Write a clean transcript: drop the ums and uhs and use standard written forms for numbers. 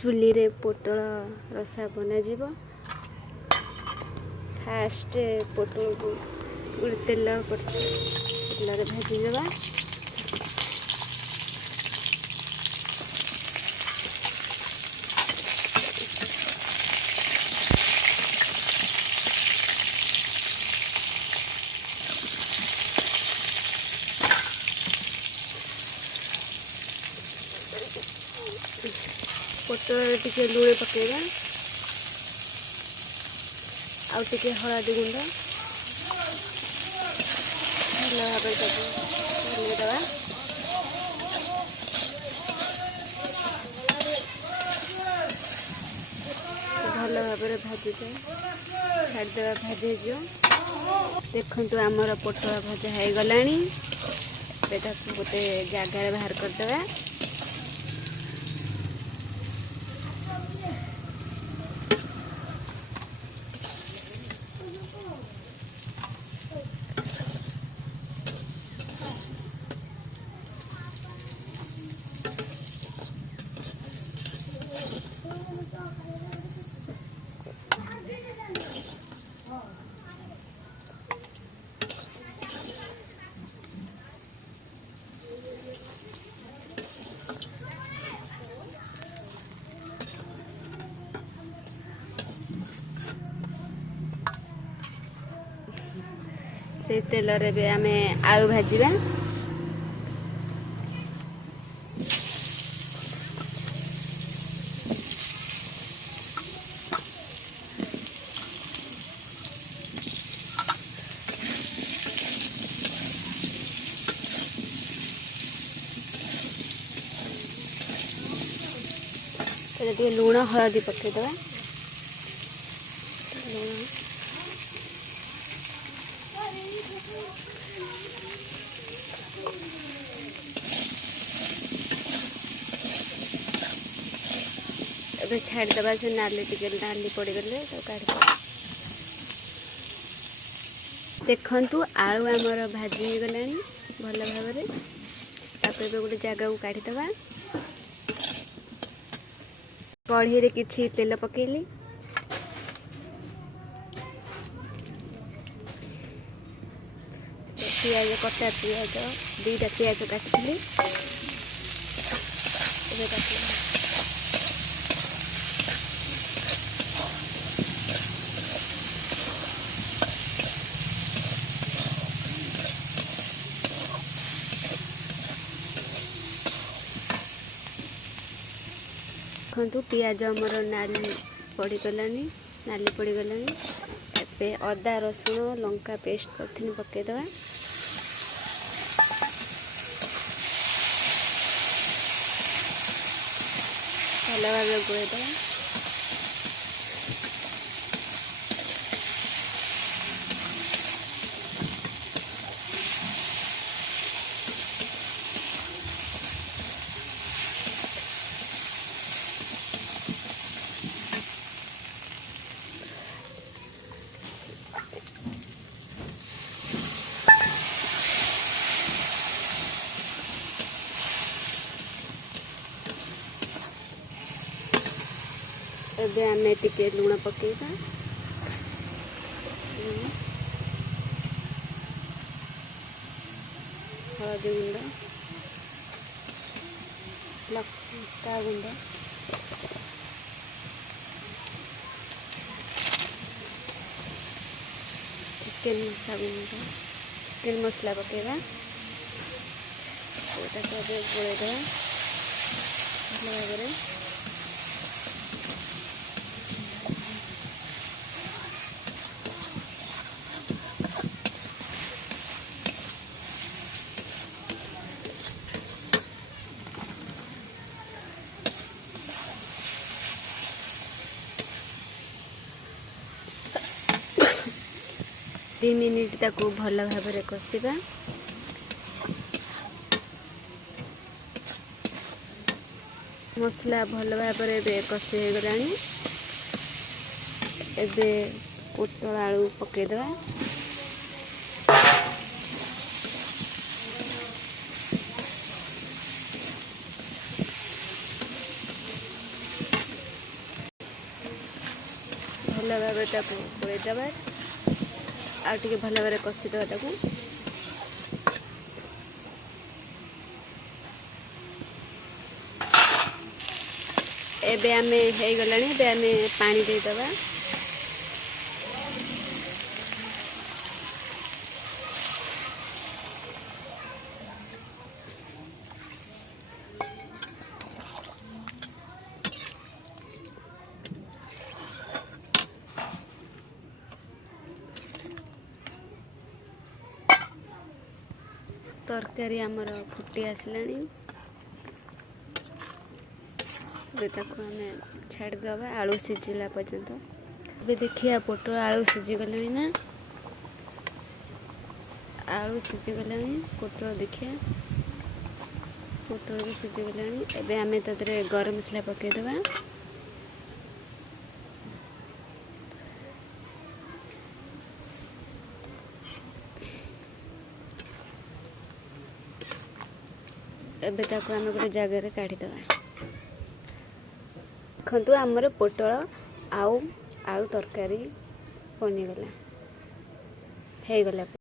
चुली रे पोटल रसा बना जीवो। फास्ट पोटल को तेल भाजी देवा। पोटल टिके लुण पकेगा आउ टिके हळदी गुंड भल भाव हलैदवा। भल भाव भाजी छाड़देवा भाजी देखु आमर पोटल भजा हो गलानी। गोटे जगार बाहर करदेवा। से तेल रे भी आमे आलू भाजीबा। लुण हलदी पकेदवा। अब छाड़देवा से नाली टिके नाली पड़गले तो काढ़ देखु आलू आमर भाजी गला भल भाव। गोटे जगह को काढ़ीदवा। कढ़ी रे किछि तेल पकेली। पियाज कटा पियाज दुईटा पियाज काटी देखु पियाज आमर नाली पड़गलानी। नाली पड़गलानी। ए अदा रसुण लंका पेस्ट कर पकेदवा। भल भाव गोलेदवा। एबे आमे टिके लुण पकेगा। हळदी गुंड लंका गुंड चिकेन मसला पकेगा। गोलेदवा भल भाव। दो मिनिट ताको भल भाव कषा। मसला भल भाव कषि हो गला। एबे पोटल आलू पकेदवा। ଭଲ ଭାବରେ ତାକୁ ଗୋଳେଇ ଦେବା ଆଉ ଟିକେ ଭଲ ଭାବରେ କଷିଦେବା ତାକୁ। ଏବେ ଆମେ ହେଇଗଲାଣି, ଏବେ ଆମେ ପାଣି ଦେଇଦେବା। ତରକାରୀ ଆମର ଫୁଟି ଆସିଲାଣି, ଏବେ ତାକୁ ଆମେ ଛାଡ଼ିଦେବା ଆଳୁ ସିଝିଲା ପର୍ଯ୍ୟନ୍ତ। ଏବେ ଦେଖିବା ପୋଟଳ ଆଳୁ ସିଝିଗଲାଣି ନା। ଆଳୁ ସିଝିଗଲାଣି, ପୋଟଳ ଦେଖିବା, ପୋଟଳ ବି ସିଝିଗଲାଣି। ଏବେ ଆମେ ତା ଦେହରେ ଗରମ ମସଲା ପକାଇଦେବା। ଏବେ ତାକୁ ଆମେ ଗୋଟେ ଜାଗାରେ କାଢ଼ିଦେବା। ଦେଖନ୍ତୁ ଆମର ପୋଟଳ ଆଉ ଆଳୁ ତରକାରୀ ବନିଗଲା, ହେଇଗଲା।